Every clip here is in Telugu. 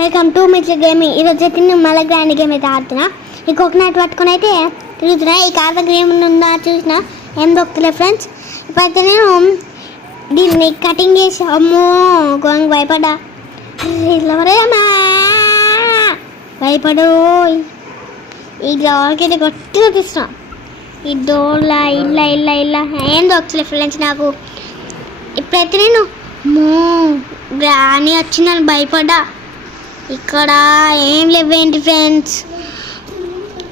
Welcome to Mitla gaming. ఈరోజు అయితే నేను మళ్ళీ గ్రాండ్ గేమ్ అయితే ఆడుతున్నా. ఈ కోకోనట్ పట్టుకొని అయితే తిరుగుతున్నా. ఈ కార్ గేమ్ ఉందా చూసిన ఏం దొక్కుతలే ఫ్రెండ్స్. ఇప్పుడైతే నేను దీన్ని కటింగ్ చేసి అమ్మో గోంగ్ భయపడ్డా. ఇట్లా భయపడు ఈ గ్రౌండ్కి గట్టిగా తీస్తున్నా. ఈ డోర్లా ఇల్లా ఇల్లా ఇల్లా ఏం దొక్కలే ఫ్రెండ్స్ నాకు. ఇప్పుడైతే నేను గ్రాని వచ్చిందని భయపడ్డా. ఇక్కడ ఏం లేవేంటి ఫ్రెండ్స్,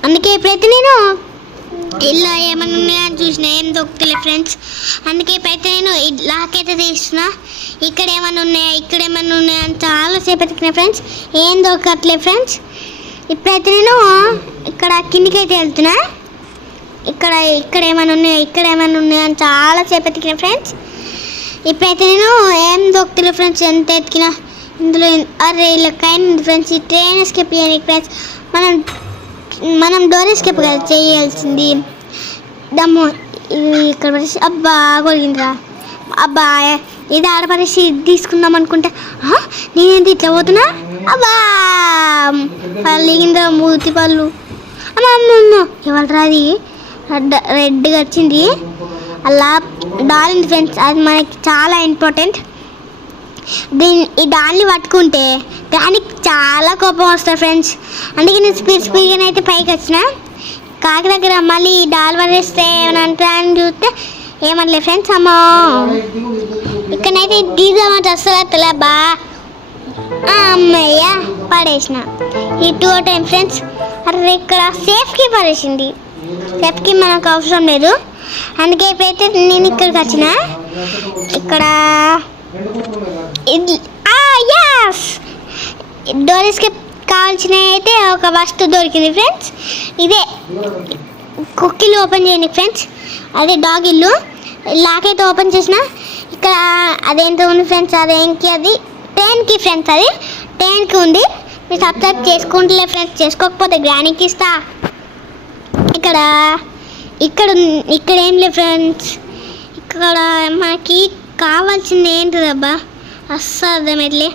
అందుకే ఇప్పుడైతే నేను ఇలా ఏమైనా ఉన్నాయని చూసిన ఏం దొక్కలే ఫ్రెండ్స్. అందుకే ఇప్పుడైతే నేను ఇలాకైతే తీస్తున్నా. ఇక్కడ ఏమైనా ఉన్నాయా ఇక్కడ ఏమైనా ఉన్నాయా అని చాలాసేపు ఎత్తుకున్నా ఫ్రెండ్స్, ఏం దొరకట్లే ఫ్రెండ్స్. ఇప్పుడైతే నేను ఇక్కడ కిందికి అయితే వెళ్తున్నా. ఇక్కడ ఏమైనా ఉన్నాయా ఇక్కడ ఏమైనా ఉన్నాయా అని చాలాసేపు ఎత్తుకున్నా ఫ్రెండ్స్. ఇప్పుడైతే నేను ఏం దొక్కలే ఫ్రెండ్స్, ఎంత ఎత్తికినా ఇందులో. అరే ఇలా కైంది ఫ్రెండ్స్, ఈ ట్రైన్ ఎస్కేప్ చేయాలి ఫ్రెండ్స్. మనం డోర్ ఎస్కేప్ కదా చేయాల్సింది. దమ్ము ఇది ఇక్కడ పడేసి అబ్బా కొలిగిందిరా. అబ్బా ఇది ఆడపడేసి తీసుకుందాం అనుకుంటే నేనేంటి ఇట్లా పోతున్నా. అబ్బా పలిగిందిరా మూతి పళ్ళు. అమ్మమ్మ ఎవరు అది రెడ్గా వచ్చింది అలా డాలింది ఫ్రెండ్స్. అది మనకి చాలా ఇంపార్టెంట్. ఈ డాల్ని పట్టుకుంటే దానికి చాలా కోపం వస్తుంది ఫ్రెండ్స్. అందుకే నేను స్పీడ్గా అయితే పైకి వచ్చిన. కాకి దగ్గర మళ్ళీ ఈ డాల్ పడేస్తే ఏమైనా అంటే అని చూస్తే ఏమనలే ఫ్రెండ్స్. అమ్మో ఇక్కడైతే డీజామంటే వస్తుందా తెలబా. అమ్మయ్య పడేసిన ఈ 2 టైం ఫ్రెండ్స్. అరే ఇక్కడ సేఫ్కి పడేసింది. సేఫ్కి మనకు అవసరం లేదు, అందుకే ఇప్పుడైతే నేను ఇక్కడికి వచ్చిన. ఇక్కడ డోర్ ఎస్కేప్ కావాల్సినవి అయితే ఒక వస్తువు దొరికింది ఫ్రెండ్స్. ఇదే కుక్కీలు ఓపెన్ చేయండి ఫ్రెండ్స్. అదే డాగ్ ఇల్లు లాక్ అయితే ఓపెన్ చేసిన. ఇక్కడ అదేంటో ఉంది ఫ్రెండ్స్, అదేంటి అది ట్రైన్కి ఫ్రెండ్స్, అది ట్రైన్కి ఉంది. మీరు సబ్స్క్రైబ్ చేసుకుంటలే ఫ్రెండ్స్, చేసుకోకపోతే గ్రానీకి ఇస్తా. ఇక్కడ ఏం లేదు ఫ్రెండ్స్. ఇక్కడ మనకి కావాల్సింది ఏంటిదబ్బా అస్సలు అర్థమైట్లే.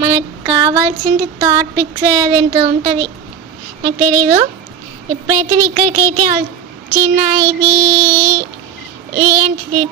మనకు కావాల్సింది థాట్ పిక్స్ అదేంటో ఉంటుంది, నాకు తెలీదు. ఇప్పుడైతే ఇక్కడికైతే వచ్చిన ఇది ఏంటిది